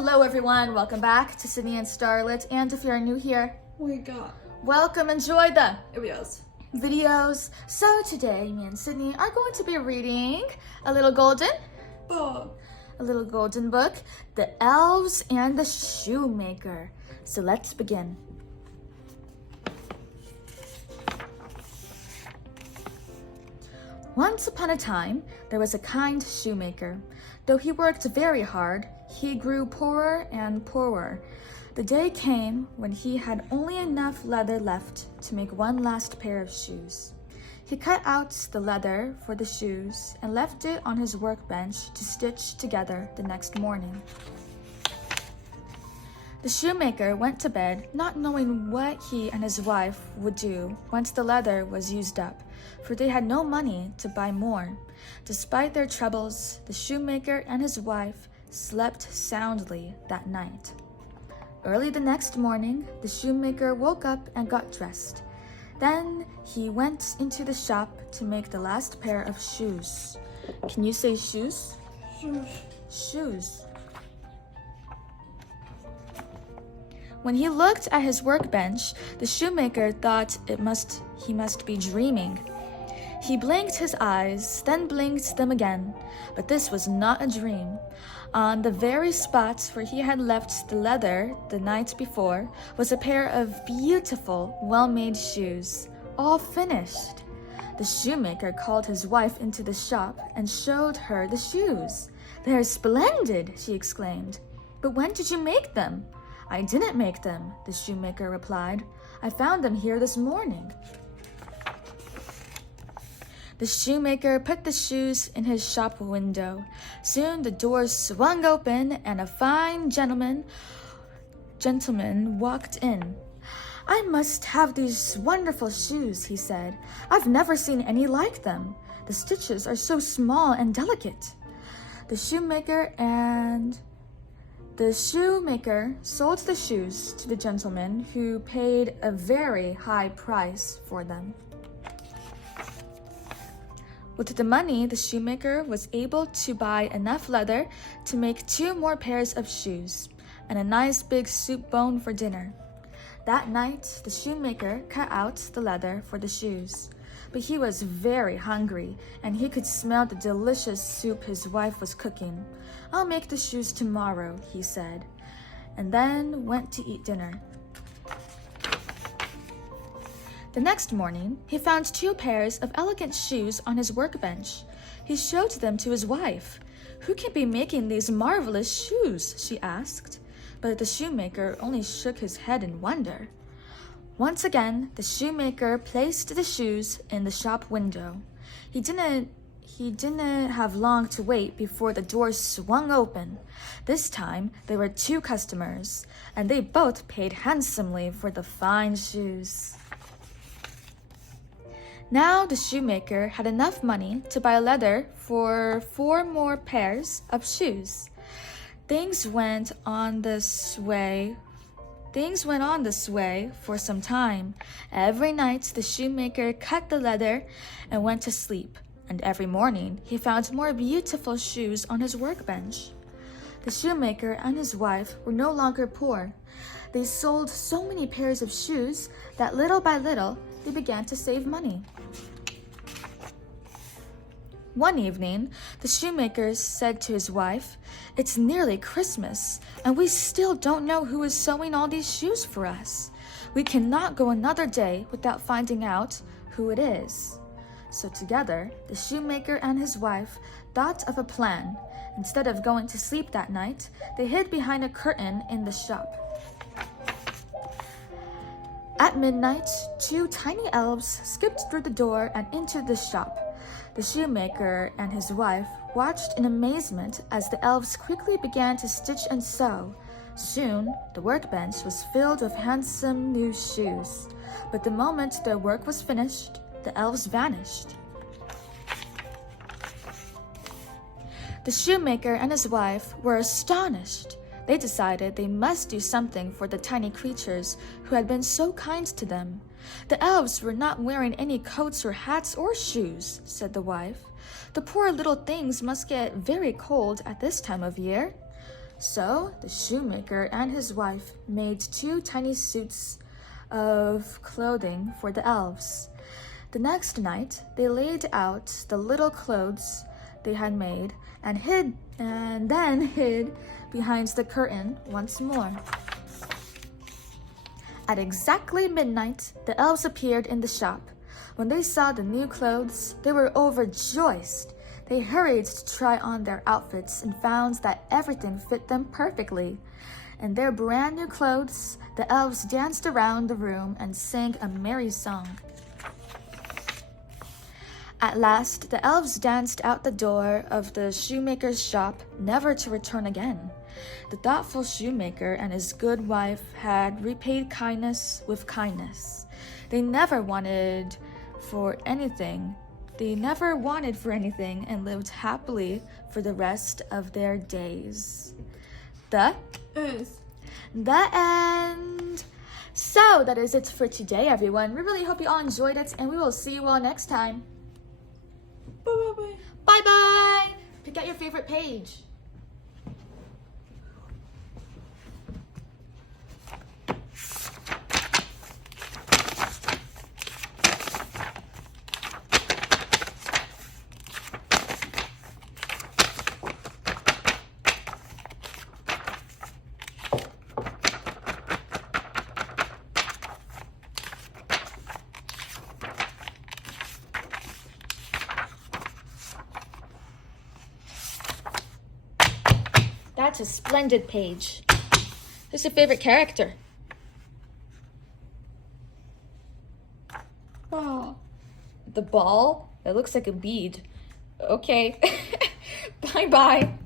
Hello everyone, welcome back to Sydney and Starlet, and if you're new here, welcome, enjoy the videos. So today, me and Sydney are going to be reading a little golden book, The Elves and the Shoemaker. So let's begin. Once upon a time, there was a kind shoemaker. Though he worked very hard, he grew poorer and poorer. The day came when he had only enough leather left to make one last pair of shoes. He cut out the leather for the shoes and left it on his workbench to stitch together the next morning. The shoemaker went to bed not knowing what he and his wife would do once the leather was used up, for they had no money to buy more. Despite their troubles, the shoemaker and his wife slept soundly that night. Early the next morning, the shoemaker woke up and got dressed. Then he went into the shop to make the last pair of shoes. Can you say shoes? Shoes. When he looked at his workbench, the shoemaker thought he must be dreaming. He blinked his eyes, then blinked them again, but this was not a dream. On the very spot where he had left the leather the night before was a pair of beautiful, well-made shoes, all finished. The shoemaker called his wife into the shop and showed her the shoes. "They're splendid," she exclaimed. "But when did you make them?" "I didn't make them," the shoemaker replied. "I found them here this morning." The shoemaker put the shoes in his shop window. Soon the door swung open and a fine gentleman walked in. "I must have these wonderful shoes," he said. "I've never seen any like them. The stitches are so small and delicate." The shoemaker sold the shoes to the gentleman, who paid a very high price for them. With the money, the shoemaker was able to buy enough leather to make 2 more pairs of shoes and a nice big soup bone for dinner. That night, the shoemaker cut out the leather for the shoes, but he was very hungry and he could smell the delicious soup his wife was cooking. "I'll make the shoes tomorrow," he said, and then went to eat dinner. The next morning, he found 2 pairs of elegant shoes on his workbench. He showed them to his wife. "Who can be making these marvelous shoes?" she asked. But the shoemaker only shook his head in wonder. Once again, the shoemaker placed the shoes in the shop window. He didn't have long to wait before the door swung open. This time, there were 2 customers, and they both paid handsomely for the fine shoes. Now the shoemaker had enough money to buy leather for 4 more pairs of shoes. Things went on this way for some time. Every night the shoemaker cut the leather and went to sleep, and every morning he found more beautiful shoes on his workbench. The shoemaker and his wife were no longer poor. They sold so many pairs of shoes that little by little they began to save money. One evening, the shoemaker said to his wife, "It's nearly Christmas, and we still don't know who is sewing all these shoes for us. We cannot go another day without finding out who it is." So together, the shoemaker and his wife thought of a plan. Instead of going to sleep that night, they hid behind a curtain in the shop. At midnight, 2 tiny elves skipped through the door and into the shop. The shoemaker and his wife watched in amazement as the elves quickly began to stitch and sew. Soon, the workbench was filled with handsome new shoes. But the moment their work was finished, the elves vanished. The shoemaker and his wife were astonished. They decided they must do something for the tiny creatures who had been so kind to them. "The elves were not wearing any coats or hats or shoes," said the wife. "The poor little things must get very cold at this time of year." So the shoemaker and his wife made 2 tiny suits of clothing for the elves. The next night, they laid out the little clothes they had made and then hid behind the curtain once more. At exactly midnight, the elves appeared in the shop. When they saw the new clothes, they were overjoyed. They hurried to try on their outfits and found that everything fit them perfectly. In their brand new clothes, the elves danced around the room and sang a merry song. At last, the elves danced out the door of the shoemaker's shop, never to return again. The thoughtful shoemaker and his good wife had repaid kindness with kindness. They never wanted for anything and lived happily for the rest of their days. The end. So that is it for today, everyone. We really hope you all enjoyed it, and we will see you all next time. Bye-bye. Bye-bye. Pick out your favorite page. That's a splendid page. Who's your favorite character? Oh. The ball? It looks like a bead. Okay. Bye-bye.